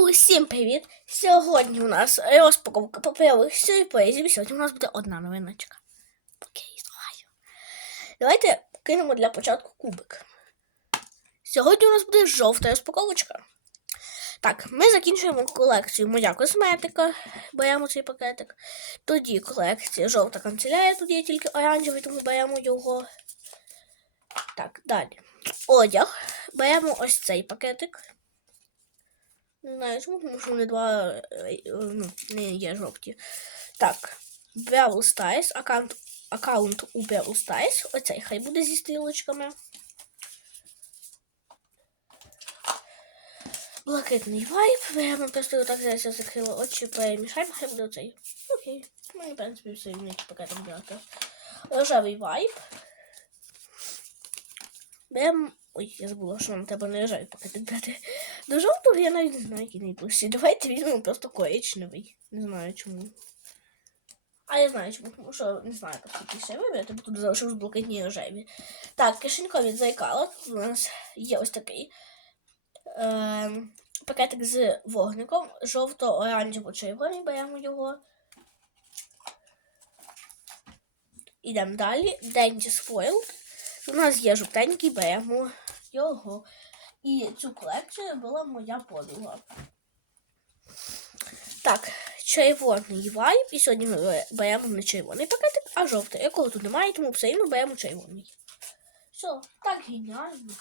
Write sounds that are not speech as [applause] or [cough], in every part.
Усім привіт! Сьогодні у нас розпаковка паперових сюрпризів. Сьогодні у нас буде одна новиночка. Окей, знаю. Давайте кинемо для початку кубик. Сьогодні у нас буде жовта розпаковочка. Так, ми закінчуємо колекцію Моя косметика. Беремо цей пакетик. Тоді колекція жовта канцелярія. Тут є тільки оранжевий, тому беремо його. Так, далі. Одяг. Беремо ось цей пакетик. Не знаю чому, тому що вони два е, ну, не є жовті. Так. Brawl Stars, аккаунт, аккаунт у Brawl Stars. Оцей хай буде зі стрілочками. Блакитний вайп. Беремо просто так зараз я закрила очі, перемішаємо, хай буде оцей. Окей. Мені, в принципі, все рівно пакетом брати. Рожевий вайп. Беремо Ой, я забула, що треба не рожевий пакетик брати. До жовтого я навіть не знаю, який найближчий. Давайте візьмемо просто коричневий. Не знаю чому. А я знаю чому, тому що не знаю, як такий ще вибрати, бо тут залишилось блакитні рожеві. Так, кишенькові дзеркала. Тут у нас є ось такий е, пакетик з вогником. Жовто-оранжево-червоний, беремо його. Ідемо далі. Dentist Foiled. У нас є жовтенький, беремо його. І цю колекцію була моя подруга. Так, червоний вайп. І сьогодні ми беремо не червоний пакетик, а жовтий. Якого тут немає, тому все одно беремо червоний. Все, так геніально.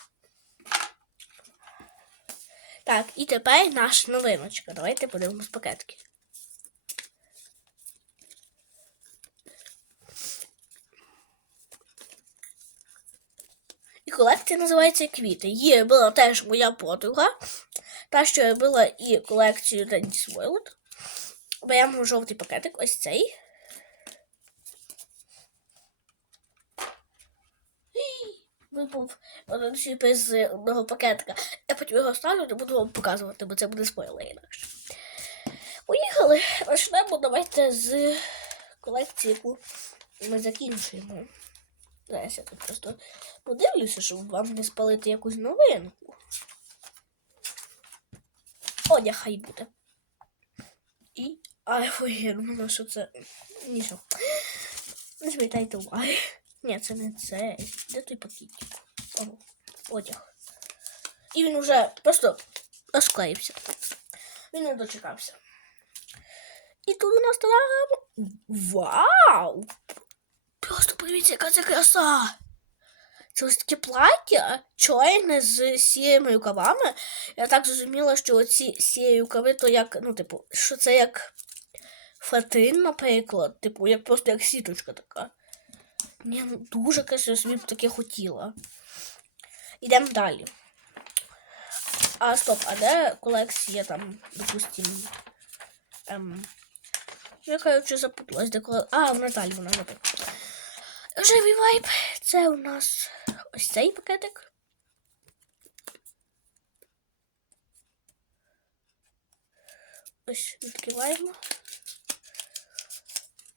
Так, і тепер наша новиночка. Давайте подивимось пакетки. І колекція називається Квіти. Її була теж моя подруга. Та, що я робила і колекцію Dennis World. Беремо жовтий пакетик, ось цей. Випав один сюрприз з одного пакетика. Я потім його ставлю і буду вам показувати, бо це буде спойлер інакше. Поїхали. Почнемо давайте з колекції, яку ми закінчуємо. Зараз я тут просто подивлюся, щоб вам не спалити якусь новинку. Одяг хай буде. І. Ай, думала, що це. Нічого. Не звертайте уваги. Ні, це не це. Де той пакетик? О, одяг. І він уже просто розклеївся. Він не дочекався. І тут у нас там. Вау! Просто подивіться, яка це краса. Це ось таке плаття чорне з сірими рукавами. Я так зрозуміла, що оці сірі рукави, то як, ну, типу, що це як фатин, наприклад, типу, як просто як сіточка така. Ні, ну дуже красиво, собі б таке хотіла. Йдемо далі. А, стоп, а де колекція там, допустимо. Ем, я, коротше, запуталась, де коли... А, в Наталі вона наприклад. Живий вайп. Це у нас ось цей пакетик. Ось відкриваємо.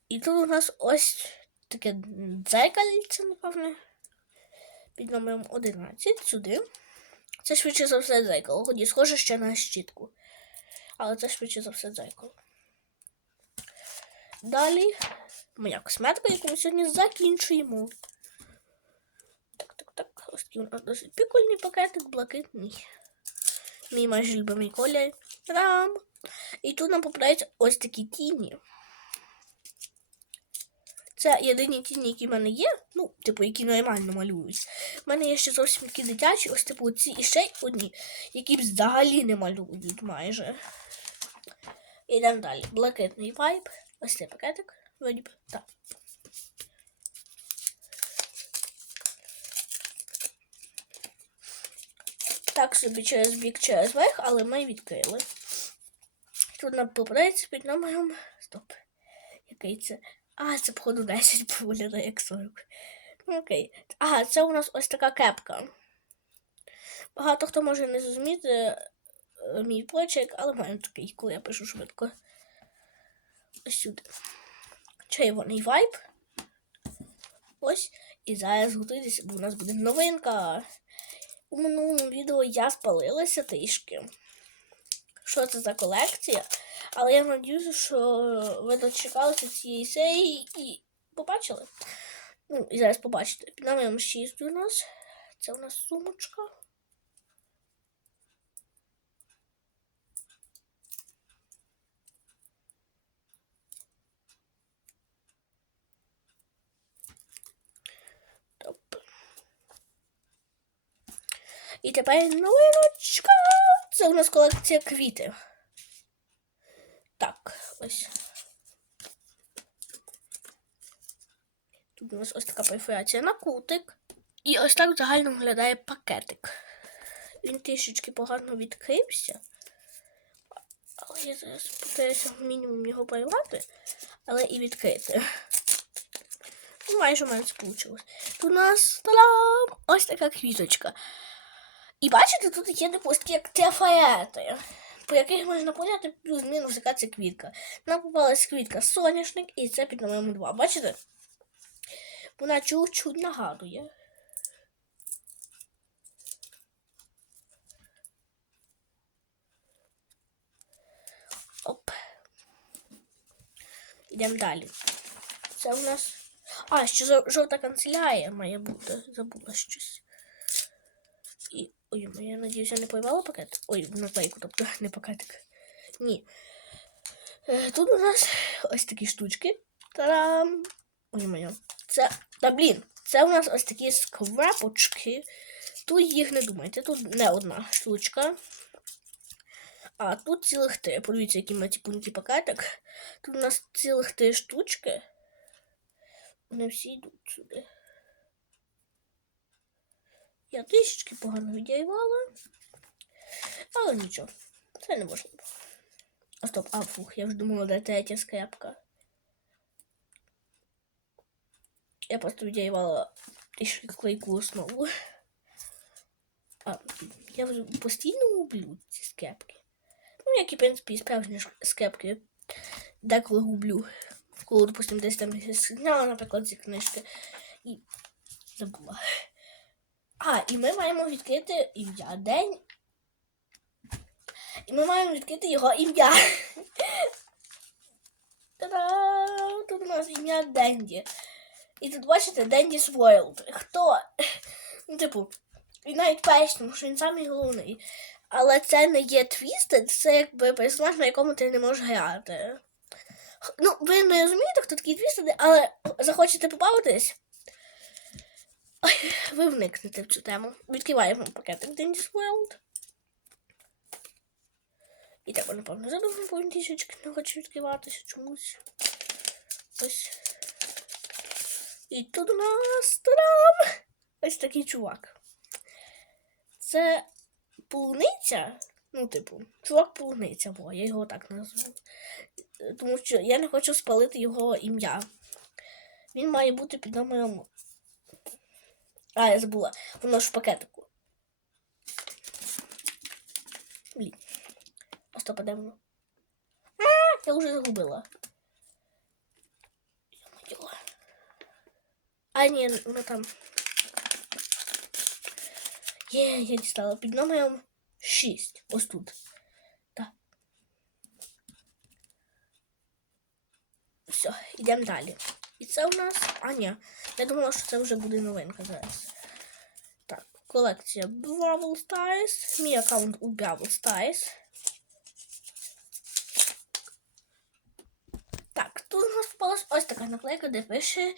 І тут у нас ось таке дзеркальце, напевне. Під номером 11 сюди. Це швидше за все дзеркало. Ході схоже ще на щітку. Але це швидше за все дзеркало. Далі моя косметика, яку ми сьогодні закінчуємо. Так, так, так. Ось такий у нас досить прикольний пакетик, блакитний. Мій майже любимий колір. Рам! І тут нам попадаються ось такі тіні. Це єдині тіні, які в мене є. Ну, типу, які нормально малюють. У мене є ще зовсім такі дитячі, ось типу ці і ще одні, які взагалі не малюють майже. Ідемо далі. Блакитний вайп. Ось цей пакетик. Вроді так. Так собі через бік, через верх, але ми відкрили. Тут нам попадається під номером. Стоп. Який це? А, це походу 10 виглядає як 40. Ну, окей. Ага, це у нас ось така кепка. Багато хто може не зрозуміти е, мій почерк, але мене такий, коли я пишу швидко. Сюди червоний вайп. Ось. І зараз готуйтеся, бо у нас буде новинка. У минулому відео я спалилася трішки. що це за колекція. Але я надіюся, що ви дочекалися цієї серії і побачили. Ну, і зараз побачите. Під номером 6 у нас. Це у нас сумочка. І тепер новиночка. Це у нас колекція квітів. Так, ось. Тут у нас ось така перфорація на кутик. І ось так загально виглядає пакетик. Він трішечки погано відкрився. Але я зараз постараюся мінімум його порвати, але і відкрити. Ну, майже у мене вийшло. Тут у нас та-дам! ось така квіточка. І бачите, тут є допустки як трафарети, по яких можна поняти плюс-мінус, яка це квітка. Нам попалась квітка соняшник, і це під номером 2. Бачите? Вона чуть-чуть нагадує. Оп. Йдемо далі. Це у нас. А, ще жовта канцелярія має бути. Забула щось. Ой, я надіюсь, я не порвала пакет. Ой, наклейку, тобто [laughs] не пакетик. Ні. Е, Тут у нас ось такі штучки. Та-дам! Ой, моя. Це. Та блін, це у нас ось такі скрепочки. Тут їх не думайте, тут не одна штучка. А тут цілих три. Подивіться, який матіпунький пакетик. Тут у нас цілих три штучки. Вони всі йдуть сюди. Я трішечки погано відірвала. Але нічого. Це не можна. А стоп, а фух, я вже думала, де третя скрепка. Я просто відірвала трішки клейку основу. А, я вже постійно гублю ці скрепки. Ну, як і, в принципі, справжні скрепки. Деколи гублю. Коли, допустим, десь там зняла, наприклад, ці книжки і забула. А, і ми маємо відкрити ім'я День. І ми маємо відкрити його ім'я. [laughs] Та-дам! Тут у нас ім'я Денді. І тут бачите Денді Войлд. Хто? [laughs] Ну, типу, він навіть перший, тому що він самий головний. Але це не є твістед, це якби персонаж, на якому ти не можеш грати. Ну, ви не розумієте, хто такий твістед, але захочете побавитись, ой, [laughs] ви вникнете в цю тему. Відкриваємо пакетик Dennis World. І так, напевно, задовго, бо він не хоче відкриватися чомусь. Ось. І тут у нас та-дам! Ось такий чувак. Це полуниця. Ну, типу, чувак полуниця, бо я його так назву. Тому що я не хочу спалити його ім'я. Він має бути під номером. А, я забула. Воно ж в пакетику. Блін. А стоп, а де воно? А, я вже загубила. Йо-моє. А, ні, воно там. Є, я дістала під номером 6. Ось тут. Так. Все, йдемо далі. І це у нас. А, ні. Я думала, що це вже буде новинка зараз. Так, колекція Brawl Stars. Мій аккаунт у Brawl Stars. Так, тут у нас попалась ось така наклейка, де пише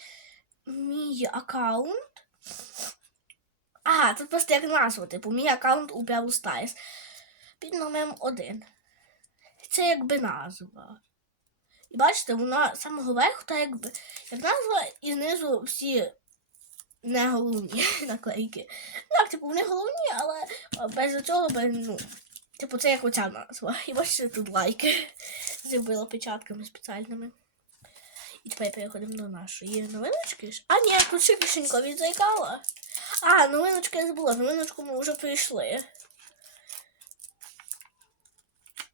мій аккаунт. Ага, тут просто як назва, типу, мій аккаунт у Brawl Stars. Під номером 1. Це якби назва. І бачите, вона з самого верху, та якби як назва, і знизу всі не головні [laughs] наклейки. Так, типу, вони головні, але без цього без, ну. Типу, це як оця назва. І бачите, тут лайки. [laughs] Зробила печатками спеціальними. І тепер переходимо до нашої новиночки. А, ні, ще кишенько від зайкала. А, новиночку я забула. Новиночку ми вже прийшли.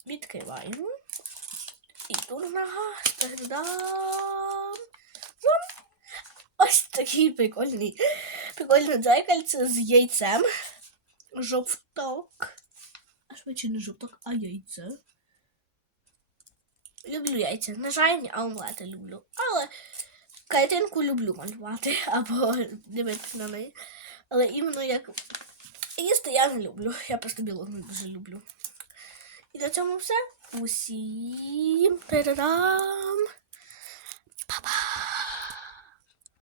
Відкриваємо. І у нас! Ось такий прикольний. Прикольне дзеркальце з яйцем. Жовток. Аж швидше не жовток, а яйце. Люблю яйця. На жаль, а омлети люблю. Але картинку люблю малювати [laughs] або дивитися на неї. Але іменно як їсти я не люблю. Я просто білок не дуже люблю. І на цьому все. Усім передам. Па-па!